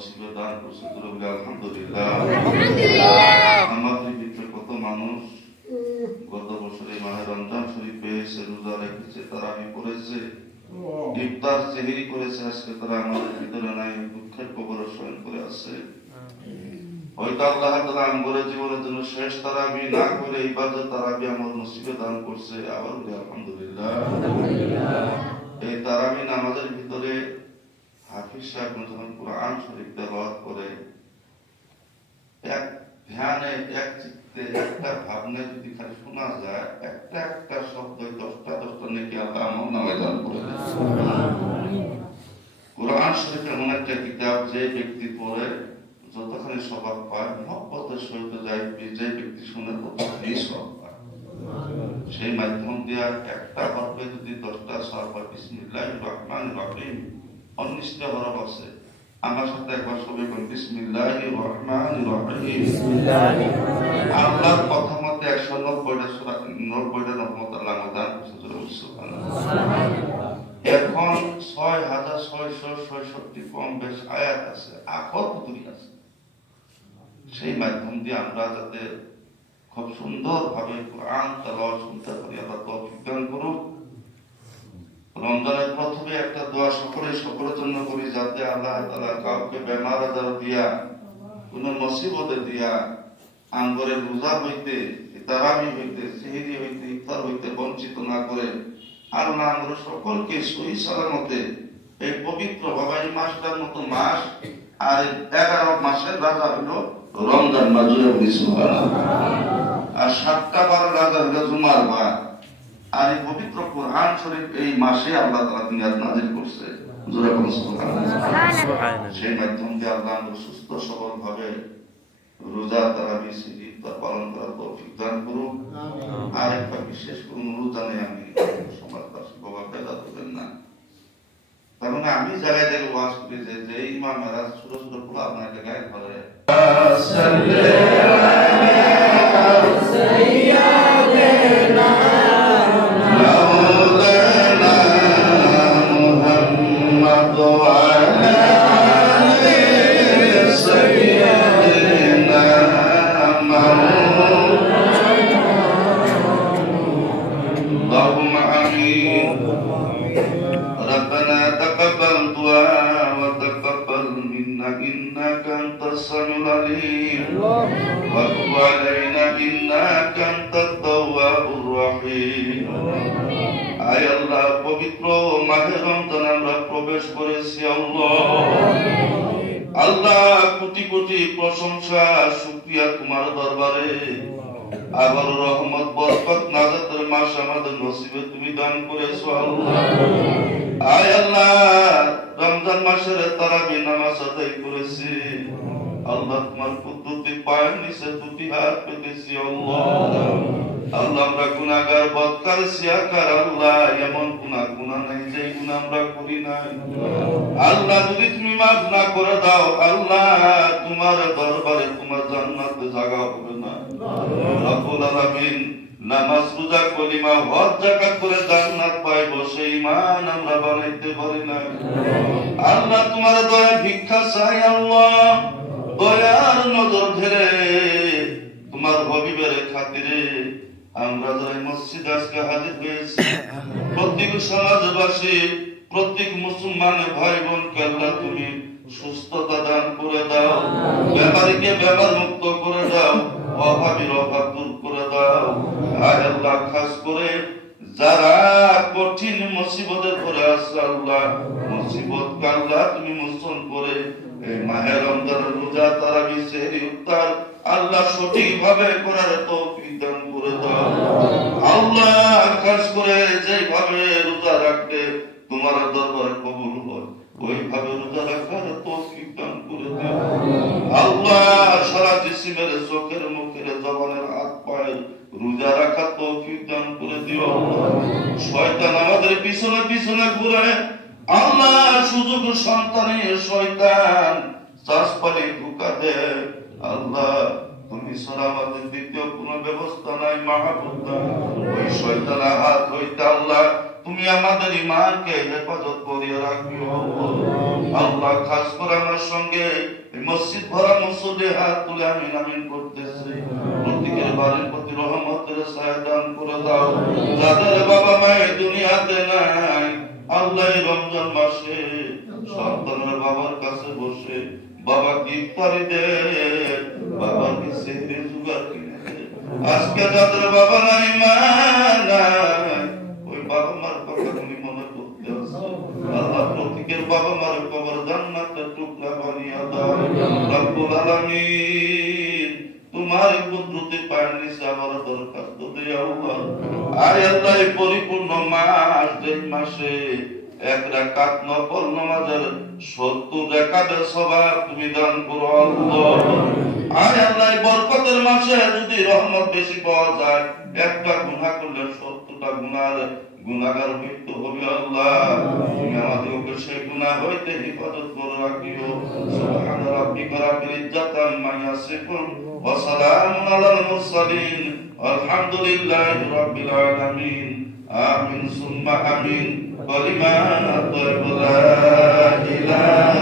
নসিবে দান করছে। আলহামদুলিল্লাহ। আমাদের ভিতরে কত মানুষ গত বছরে মাহে রমজান শরীফ পেয়েছে, রোজা রেখেছে, তারাবি করেছে, ইফতার সেহরি করেছে, আজকে তারা আমাদের ভিতরে নাই, দুঃখের কবরে শয়ন করে আছে। হয়তো আল্লাহ তাআলা আমাদের জীবনের জন্য শেষ তারাবি না করে ইবাদত তারাবি আমার নসিবে দান করছে। আবার আলহামদুলিল্লাহ। এই তারাবি নামাজের ভিতরে হাফিজ সাহেব যখন কোরআন শরীফ তেলাওয়াত করে, এক ধ্যানে এক চিত্তে একটা ভাবনা যদি খালি শোনা যায়, একটা একটা শব্দ 10টা নেকি আল্লাহ আমার নামে দান করে দেন। কোরআন শরীফ এমন একটা কিতাব যে ব্যক্তি পড়ে যতখানি স্বভাব পায়, মহব্বতের সহিত যায়, যে ব্যক্তি শুনে ততখানি স্বভাব পায়। সেই মাধ্যম দিয়ে একটা হরফে যদি 10টা স্বর হয়, বিসমিল্লাহির রহমানির রহিম 19টা হরফ আছে। আমার সাথে একবার সবাই বলেন বিসমিল্লাহির রহমানির রহিম। আল্লাহর কথা মতে 190টা সূরা, 90টা রহমত আল্লাহ দান করেছে। এখন 6666 কম বেশ আয়াত আছে, আখর পুতুরি আছে। সেই মাধ্যম দিয়ে আমরা যাতে খুব সুন্দর ভাবে কোরআন তেলাওয়াত শুনতে পারি, আল্লাহ তৌফিক দান করুন। রমজানের প্রথমে একটা দোয়া সকলের জন্য করি, যাতে আল্লাহ তাআলা কাউকে বেমার আজার দিয়া, কোন মুসিবতে দিয়া, আঙ্গরের রোজা হইতে, তারাবি হইতে, সেহরি হইতে, ইফতার হইতে বঞ্চিত না করে আল্লাহ আমরা সকলকে সহি সালামতে এই পবিত্র বাবা এই মাসটার মতো মাস, আর 11 মাসের রাজা হইল রমজান মাস, আর 7টা 12 রাজা হইল জুমার বার। আর এই পবিত্র কোরআন শরীফ এই মাসে আল্লাহ তাআলা দুনিয়াতে নাযিল করছে। সেই মাধ্যম দিয়ে আল্লাহ সুস্থ সবল ভাবে রোজা তারাবি সেহরি ইফতার পালন করার তৌফিক দান করুন। আর একটা বিশেষ করে অনুরোধ জানাই, আমি সমাজবাসী বাবা বেদা করবেন না, তার মানে আমি জায়গায় জায়গায় ওয়াজ করি যে ইমামেরা ছোট ছোট পোলা আপনাকে গায়ে ধরে পবিত্র মাহে রমজান আমরা প্রবেশ করেছি। আল্লাহ কোটি কোটি প্রশংসা শুকরিয়া তোমার দরবারে। আবার রহমত বরকত নাজাতের মাস আমাদের নসিবে তুমি দান করেছো আল্লাহ। আয় আল্লাহ রমজান মাসের তারাবি নামাজ আদায় করেছি আল্লাহ, তোমার কুদরতি পায়ের নিচে দুটি হাত পেতেছি আল্লাহ। আল্লাহ আমরা গুনাহগার বদকার সিয়াকার আল্লাহ, এমন গুনাহ নাই যে গুনাহ আমরা করি নাই আল্লাহ। যদি তুমি মাফ না করে দাও আল্লাহ, তোমার দরবারে তোমার জান্নাতে জায়গা হবে না রব্বুল আলামিন। নামাজ রোজা কলিমা হজ যাকাত করে জান্নাত পাইব সেই ঈমান আমরা বানাইতে পারি না আল্লাহ। তোমার দয়া ভিক্ষা চাই আল্লাহ, দয়ার নজর ধরে তোমার হবিবের খাতিরে আমরা যারা মসজিদ আজকে হাজির হয়েছি, প্রত্যেক সমাজবাসী, প্রত্যেক মুসলমান ভাই বোনকে আল্লাহ তুমি সুস্থতা দান করে দাও, বেমারীকে বেমার মুক্ত করে দাও, অভাবীর অভাব দূর করে দাও। আয় আল্লাহ খাস করে যারা কঠিন মুসিবতে পড়ে আছে আল্লাহ, মুসিবত আল্লাহ তুমি মোচন করে এই মাহে রমজানের রোজা তারাবি সেহরি ইফতার আল্লাহ সঠিকভাবে করার তৌফিক দান করে দাও আল্লাহ। খাস করে যেভাবে রোজা রাখতে তোমার দরবারে কবুল হয় ওইভাবে রোজা রাখার তৌফিক দান করে দাও আল্লাহ। সারা জিসিমের চোখের মুখের জবানের হাত পায়ের রোজা রাখার তৌফিক দান করে দিও। শয়তান আমাদের পিছনে পিছনে ঘুরে আল্লাহ, সুযোগ সন্তানে শয়তান চাষপালি ধোঁকা দেয় আল্লাহ। তুমি ছাড়া আমাদের দ্বিতীয় কোন ব্যবস্থা নাই মাহবুব। ওই শয়তানের হাত হইতে আল্লাহ তুমি আমাদের ইমানকে হেফাজত করিয়া রাখিও আল্লাহ। খাস করে আমার সঙ্গে মসজিদ ভরা মুসল্লি হাত তুলে আমিন আমিন করতেছে, প্রত্যেকের বাড়ির প্রতি রহমতের ছায়া দান করে দাও। যাদের বাবা মায়ের দুনিয়াতে নাই আল্লাহ রমজান মাসে সন্তানের বাবার কাছে বসে বাবা ইফতারি দে, বাবাকে সেহরি জোগাড় কিনে দে। আজকে যাদের বাবা নাই মা নাই ওই বাবা মার কথা তুমি মনে করতে আসো আল্লাহ। প্রত্যেকের বাবা মার কবর জান্নাতের টুকরা বানিয়ে দাও রব্বুল আলামিন। তোমার কুদরতে পায়ের নিচে আমার দরখাস্ত দেই আল্লাহ। আয় আল্লাহ পরিপূর্ণ মাস, যে মাসে এক রাকাত নফল নামাজের 70 রাকাতের সওয়াব তুমি দান করো আল্লাহ। আয় আল্লাহ বরকতের মাসে যদি রহমত বেশি পাওয়া যায়, একটা গুনাহ করলে 70টা গুনাহগার মৃত্যু হবে আল্লাহ। তুমি আমাদেরকে সেই গুনাহ হইতে হেফাজত করে রাখিও। সুবহান রাব্বিকা রাব্বিল ইজ্জাতি আম্মা ইয়াসিফুন ওয়া সালামুন আলাল মুরসালিন আলহামদুলিল্লাহি রাব্বিল আলামিন। আমিন সুম্মা আমিন। কালিমা তাইয়্যিবা লা ইলাহা